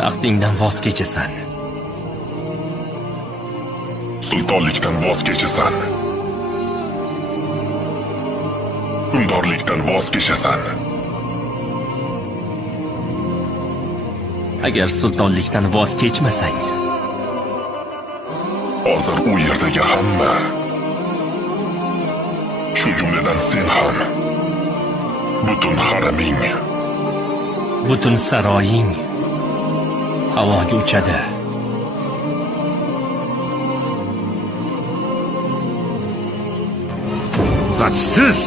taxtingdan voz kechasan. Sultonlikdan voz kechasan. Hukmdorlikdan voz kechasan. Agar sultonlikdan voz kechmasang, hozir u yerdagi hamma, shu jumladan sen ham, butun haraming, butun saroying havoga uchadi. Hadsiz!